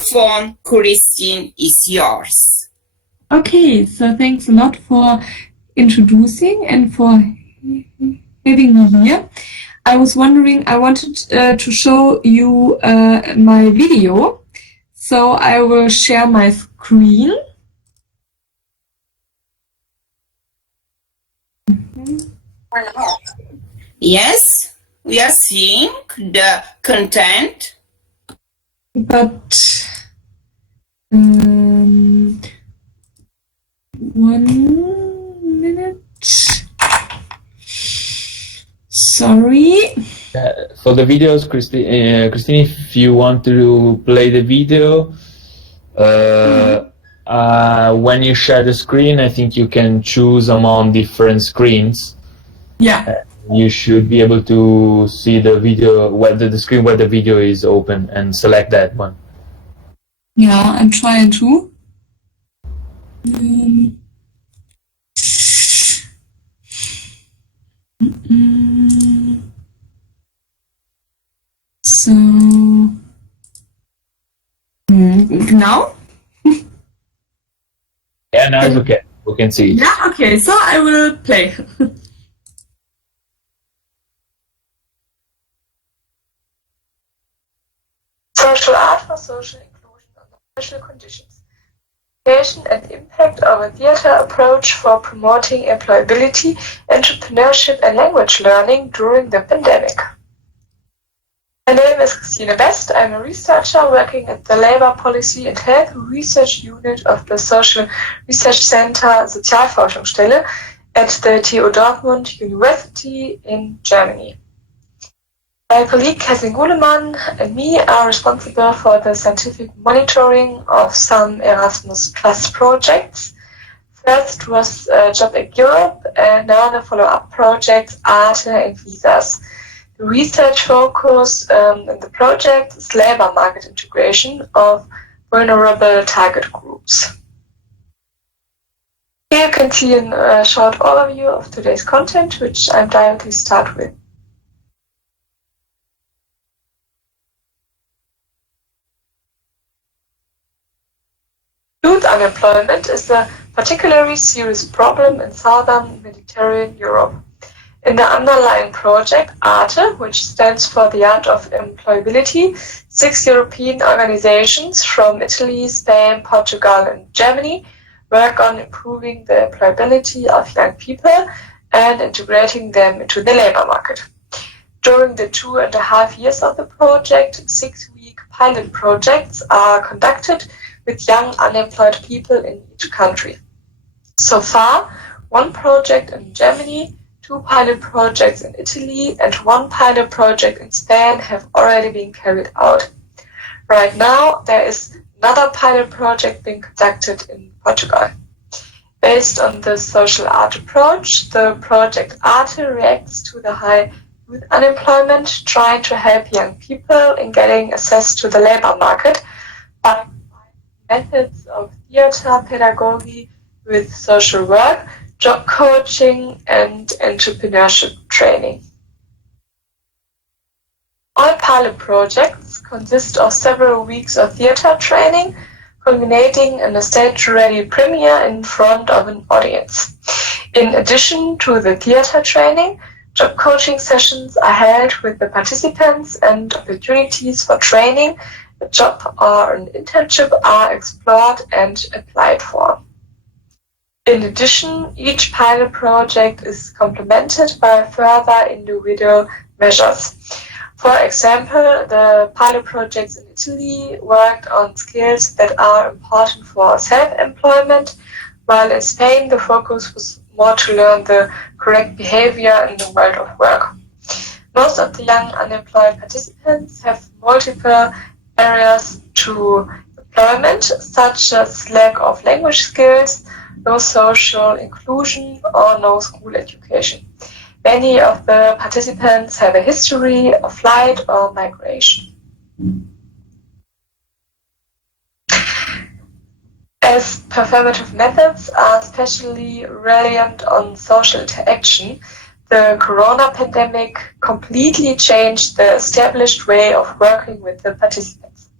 Phone, Christine, is yours. Okay, so thanks a lot for introducing and for having me here. I was wondering, I wanted to show you my video. So I will share my screen. Yes, we are seeing the content. But 1 minute. Sorry. For the videos, Christine, if you want to play the video, when you share the screen, I think you can choose among different screens. Yeah. You should be able to see the video, the screen where the video is open, and select that one. Yeah, I'm trying to. So now? Yeah, now it's okay. We can see it. Yeah, okay, so I will play. Social art for social inclusion under special conditions. Education and impact of a theatre approach for promoting employability, entrepreneurship and language learning during the pandemic. My name is Christine Best. I'm a researcher working at the Labor Policy and Health Research Unit of the Social Research Center Sozialforschungsstelle at the TU Dortmund University in Germany. My colleague Kessin Guleman and me are responsible for the scientific monitoring of some Erasmus Plus projects. First was JobEd Europe, and now the follow-up projects Arte and Visas. The research focus in the project is labor market integration of vulnerable target groups. Here you can see a short overview of today's content, which I'm directly start with. Youth unemployment is a particularly serious problem in southern Mediterranean Europe. In the underlying project, ARTE, which stands for the Art of Employability, 6 European organizations from Italy, Spain, Portugal, and Germany work on improving the employability of young people and integrating them into the labor market. During the 2.5 years of the project, 6-week pilot projects are conducted with young unemployed people in each country. So far, 1 project in Germany, 2 pilot projects in Italy, and 1 pilot project in Spain have already been carried out. Right now, there is another pilot project being conducted in Portugal. Based on the social art approach, the project Arte reacts to the high youth unemployment, trying to help young people in getting access to the labor market by methods of theatre pedagogy with social work, job coaching, and entrepreneurship training. All pilot projects consist of several weeks of theatre training, culminating in a stage-ready premiere in front of an audience. In addition to the theatre training, job coaching sessions are held with the participants, and opportunities for training, a job or an internship are explored and applied for. In addition, each pilot project is complemented by further individual measures. For example, the pilot projects in Italy worked on skills that are important for self-employment, while in Spain the focus was more to learn the correct behavior in the world of work. Most of the young unemployed participants have multiple barriers to employment, such as lack of language skills, no social inclusion, or no school education. Many of the participants have a history of flight or migration. As performative methods are especially reliant on social interaction, the corona pandemic completely changed the established way of working with the participants.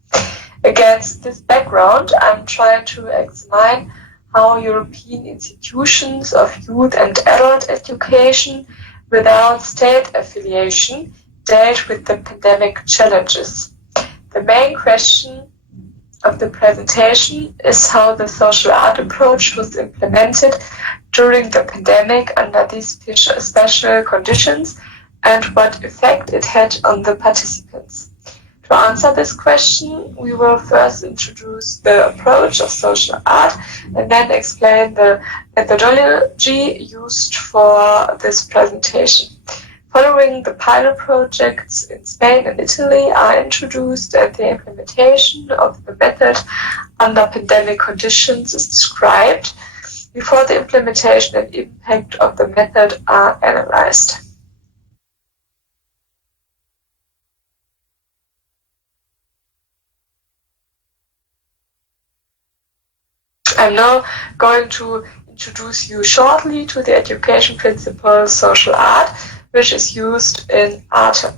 Against this background, I'm trying to examine how European institutions of youth and adult education without state affiliation dealt with the pandemic challenges. The main question of the presentation is how the social art approach was implemented during the pandemic under these special conditions and what effect it had on the participants. To answer this question, we will first introduce the approach of social art and then explain the methodology used for this presentation. Following, the pilot projects in Spain and Italy are introduced and the implementation of the method under pandemic conditions is described before the implementation and impact of the method are analyzed. I'm now going to introduce you shortly to the education principle social art, which is used in Arte.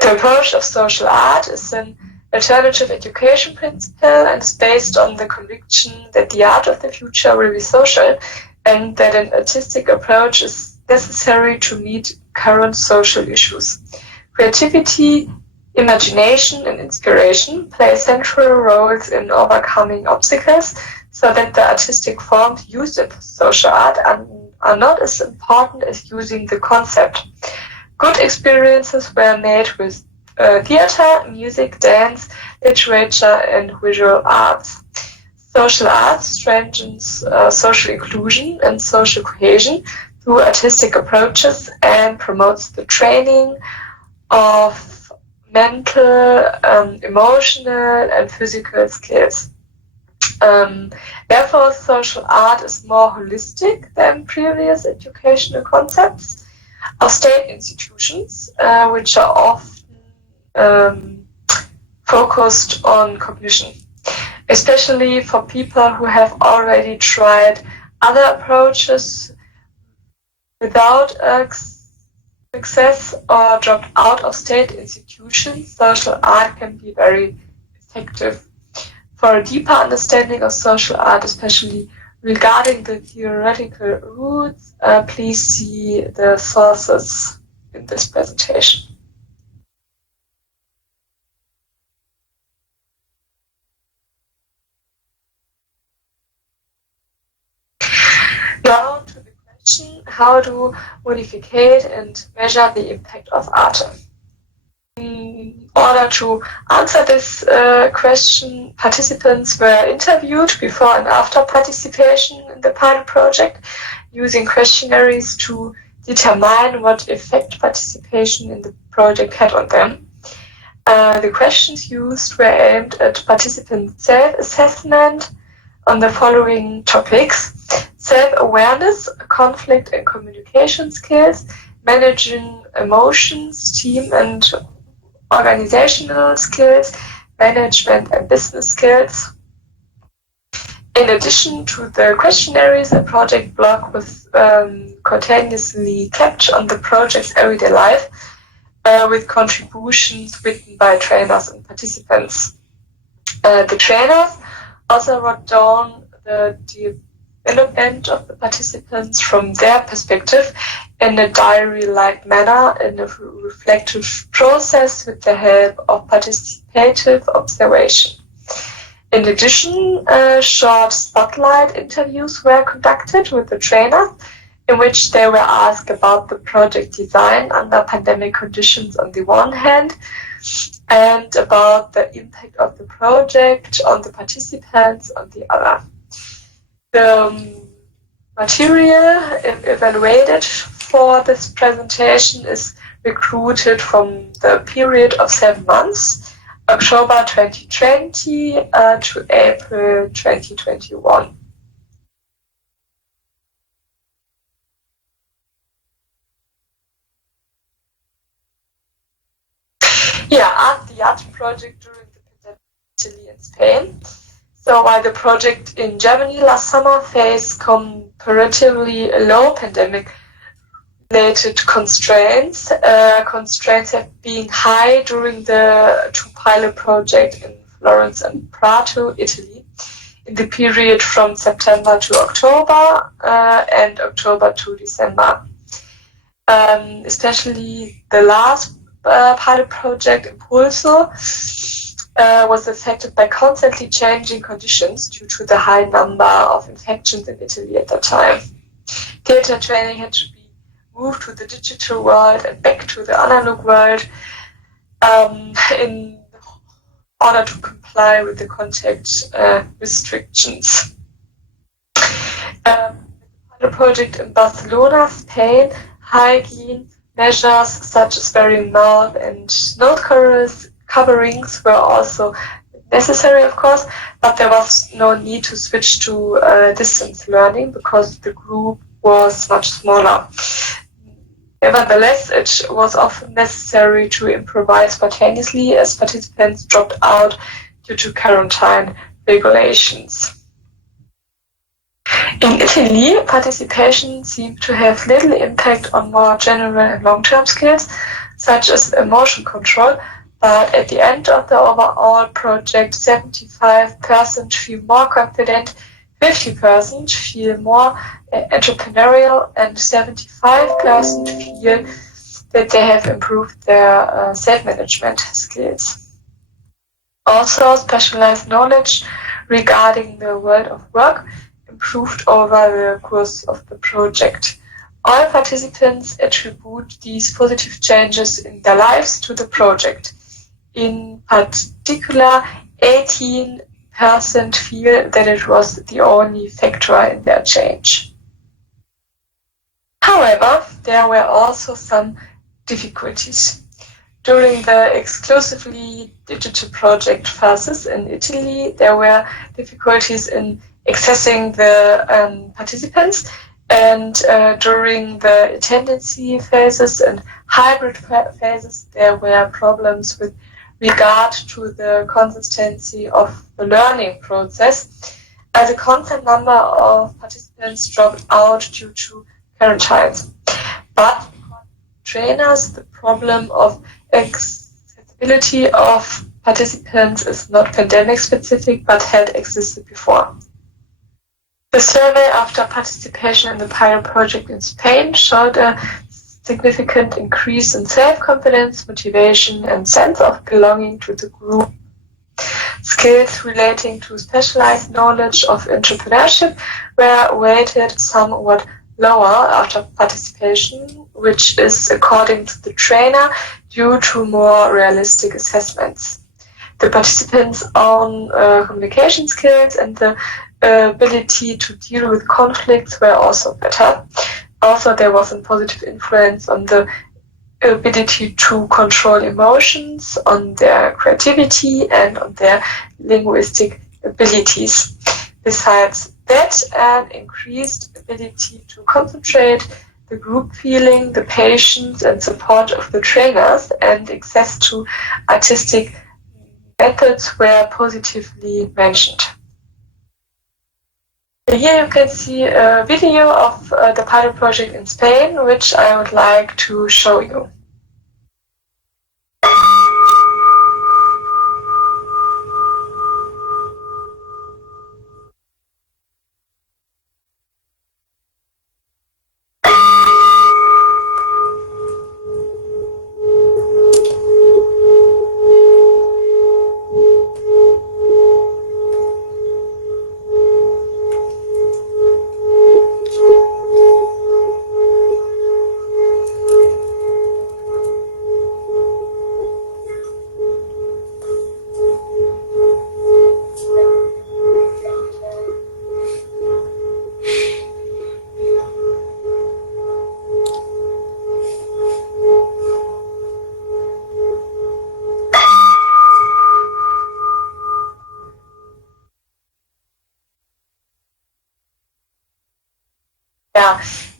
The approach of social art is an alternative education principle and is based on the conviction that the art of the future will be social and that an artistic approach is necessary to meet current social issues. Creativity, imagination, and inspiration play central roles in overcoming obstacles, so that the artistic forms used in social art are not as important as using the concept. Good experiences were made with theater, music, dance, literature, and visual arts. Social art strengthens social inclusion and social cohesion through artistic approaches and promotes the training of mental, emotional, and physical skills. Therefore, social art is more holistic than previous educational concepts of state institutions, which are often focused on cognition, especially for people who have already tried other approaches without success or dropped out of state institutions. Social art can be very effective. For a deeper understanding of social art, especially regarding the theoretical roots, please see the sources in this presentation. Now to the question, how to modificate and measure the impact of art? In order to answer this question, participants were interviewed before and after participation in the pilot project using questionnaires to determine what effect participation in the project had on them. The questions used were aimed at participant self-assessment on the following topics: self-awareness, conflict and communication skills, managing emotions, team and organizational skills, management and business skills. In addition to the questionnaires, a project blog was continuously kept on the project's everyday life with contributions written by trainers and participants. The trainers also wrote down the development of the participants from their perspective in a diary-like manner in a reflective process with the help of participative observation. In addition, short spotlight interviews were conducted with the trainers in which they were asked about the project design under pandemic conditions on the one hand and about the impact of the project on the participants on the other. The material evaluated for this presentation is recruited from the period of 7 months, October 2020 to April 2021. The art project during the pandemic in Italy and Spain. So while the project in Germany last summer faced comparatively low pandemic-related constraints, constraints have been high during the two pilot projects in Florence and Prato, Italy, in the period from September to October and October to December. Especially the last pilot project, Impulso, was affected by constantly changing conditions due to the high number of infections in Italy at that time. Theatre training had to be moved to the digital world and back to the analog world in order to comply with the contact restrictions. The project in Barcelona, Spain, hygiene measures such as wearing mouth and nose coverings were also necessary, of course, but there was no need to switch to distance learning because the group was much smaller. Nevertheless, it was often necessary to improvise spontaneously as participants dropped out due to quarantine regulations. In Italy, participation seemed to have little impact on more general and long-term skills, such as emotion control, but at the end of the overall project, 75% feel more confident, 50% feel more entrepreneurial, and 75% feel that they have improved their self-management skills. Also, specialized knowledge regarding the world of work improved over the course of the project. All participants attribute these positive changes in their lives to the project. In particular, 18% feel that it was the only factor in their change. However, there were also some difficulties. During the exclusively digital project phases in Italy, there were difficulties in accessing the participants, and during the attendancy phases and hybrid phases, there were problems with regard to the consistency of the learning process, as a constant number of participants dropped out due to quarantines. But trainers, the problem of accessibility of participants is not pandemic specific, but had existed before. The survey after participation in the pilot project in Spain showed a significant increase in self-confidence, motivation, and sense of belonging to the group. Skills relating to specialized knowledge of entrepreneurship were weighted somewhat lower after participation, which is, according to the trainer, due to more realistic assessments. The participants' own communication skills and the ability to deal with conflicts were also better. Also, there was a positive influence on the ability to control emotions, on their creativity, and on their linguistic abilities. Besides that, an increased ability to concentrate, the group feeling, the patience and support of the trainers, and access to artistic methods were positively mentioned. Here you can see a video of the pilot project in Spain, which I would like to show you.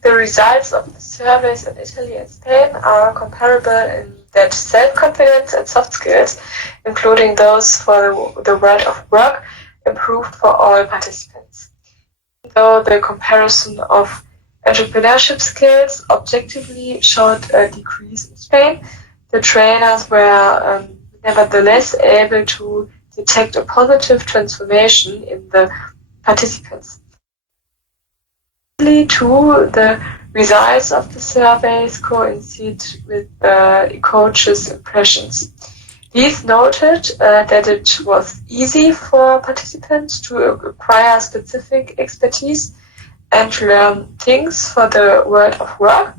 The results of the surveys in Italy and Spain are comparable in that self-confidence and soft skills, including those for the world of work, improved for all participants. Though the comparison of entrepreneurship skills objectively showed a decrease in Spain, the trainers were nevertheless able to detect a positive transformation in the participants. Too, the results of the surveys coincide with the coaches' impressions. These noted that it was easy for participants to acquire specific expertise and learn things for the world of work,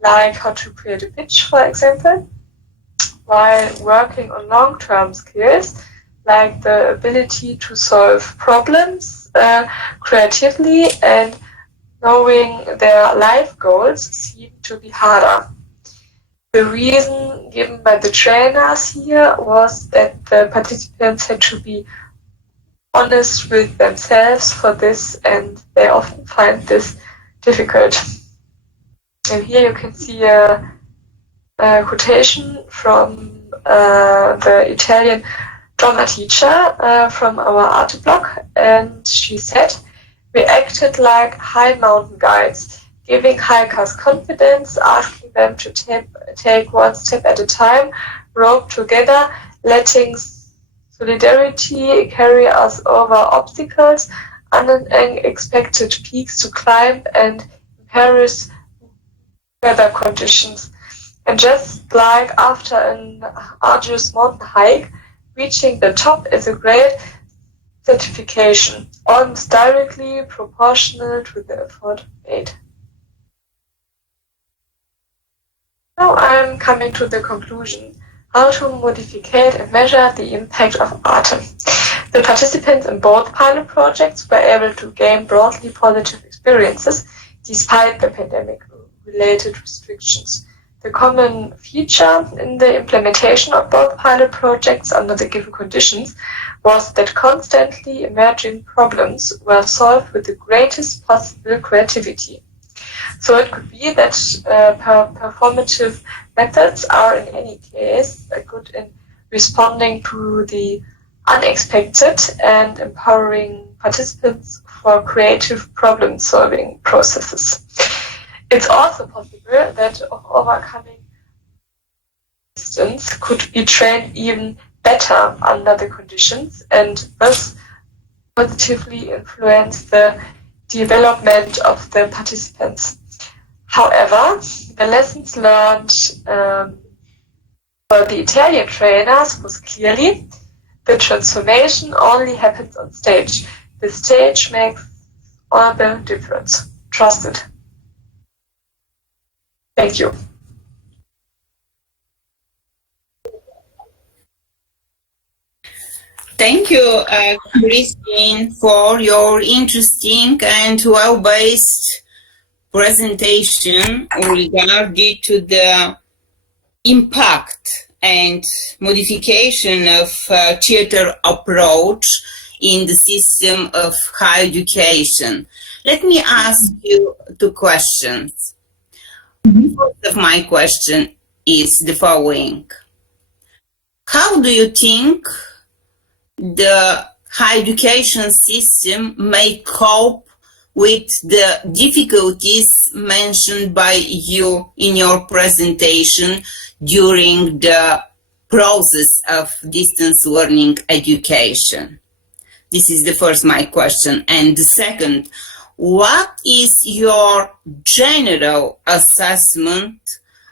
like how to create a pitch, for example, while working on long-term skills, like the ability to solve problems creatively and knowing their life goals seemed to be harder. The reason given by the trainers here was that the participants had to be honest with themselves for this, and they often find this difficult. And here you can see a quotation from the Italian drama teacher from our art blog, and she said, "We acted like high mountain guides, giving hikers confidence, asking them to take one step at a time, rope together, letting solidarity carry us over obstacles, unexpected peaks to climb, and imperious weather conditions. And just like after an arduous mountain hike, reaching the top is a great certification, almost directly proportional to the effort made." Now I'm coming to the conclusion, how to modificate and measure the impact of art. The participants in both pilot projects were able to gain broadly positive experiences despite the pandemic-related restrictions. The common feature in the implementation of both pilot projects under the given conditions was that constantly emerging problems were solved with the greatest possible creativity. So it could be that performative methods are in any case good in responding to the unexpected and empowering participants for creative problem-solving processes. It's also possible that overcoming resistance could be trained even better under the conditions and thus positively influence the development of the participants. However, the lessons learned for the Italian trainers was clearly the transformation only happens on stage. The stage makes all the difference. Trust it. Thank you. Thank you, Christine, for your interesting and well-based presentation regarding to the impact and modification of theater approach in the system of higher education. Let me ask you two questions. First of my question is the following. How do you think the higher education system may cope with the difficulties mentioned by you in your presentation during the process of distance learning education? This is the first my question. And the second, what is your general assessment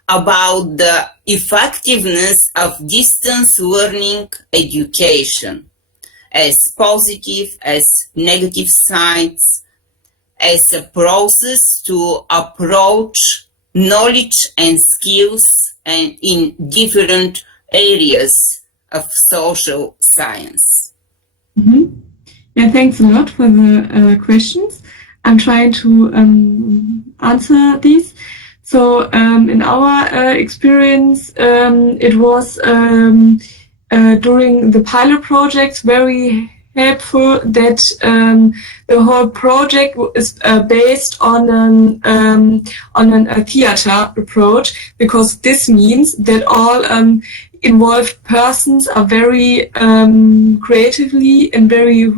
about the effectiveness of distance learning education, as positive, as negative sides, as a process to approach knowledge and skills and in different areas of social science? Mm-hmm. Yeah, thanks a lot for the questions. I'm trying to answer these. So in our experience, it was during the pilot projects very helpful that the whole project is based on a theater approach, because this means that all involved persons are very creatively and very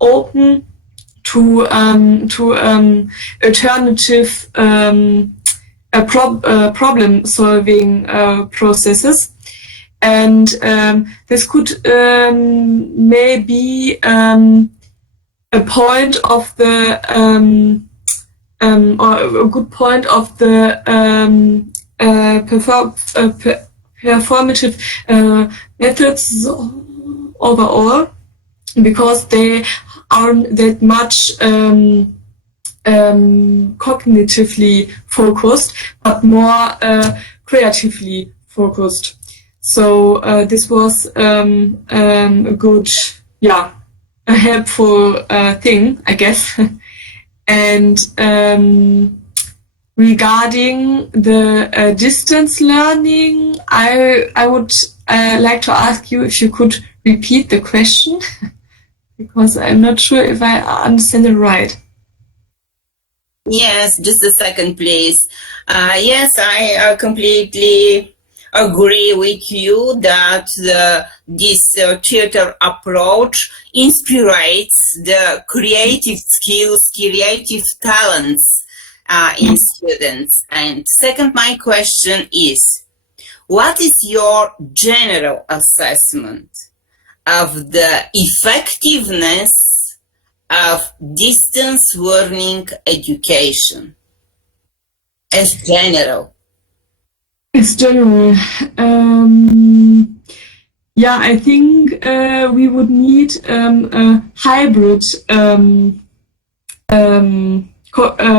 open to alternative problem-solving processes. and this could maybe a point of the or a good point of the performative methods overall, because they aren't that much cognitively focused, but more creatively focused. So this was a good, yeah, a helpful thing, I guess. And regarding the distance learning, I would like to ask you if you could repeat the question, because I'm not sure if I understand it right. Yes, just a second, please. Yes, I completely agree with you that this theater approach inspires the creative skills, creative talents in students. And second, my question is, what is your general assessment of the effectiveness of distance learning education as general? As general, yeah, I think we would need a hybrid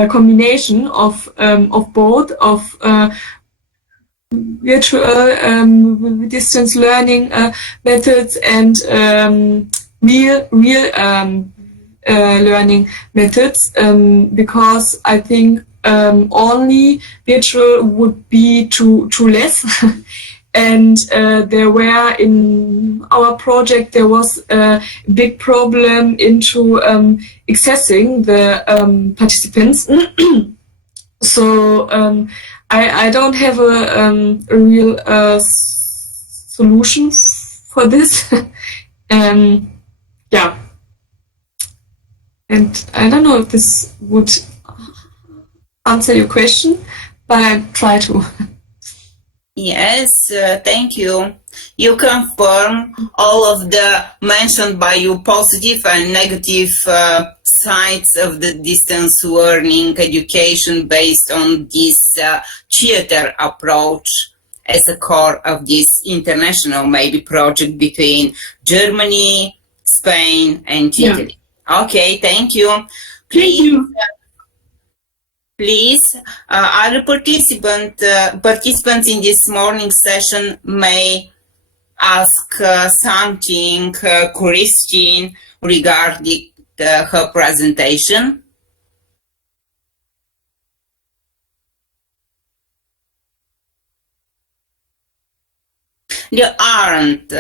combination of both, of virtual distance learning methods and real learning methods, because I think only virtual would be too less. And there were, in our project, there was a big problem into accessing the participants. So I don't have a real solution for this. Yeah. And I don't know if this would answer your question, but I try to. Yes, thank you. You confirm all of the mentioned by you positive and negative sides of the distance learning education based on this theater approach as a core of this international maybe project between Germany, Spain, and Italy. Yeah. Okay, thank you. Please. Thank you. Please, other participants in this morning session may ask something, Christine, regarding her presentation. There aren't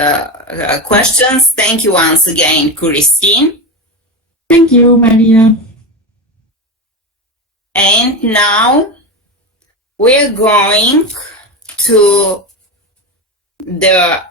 questions. Thank you once again, Christine. Thank you, Maria. And now we're going to the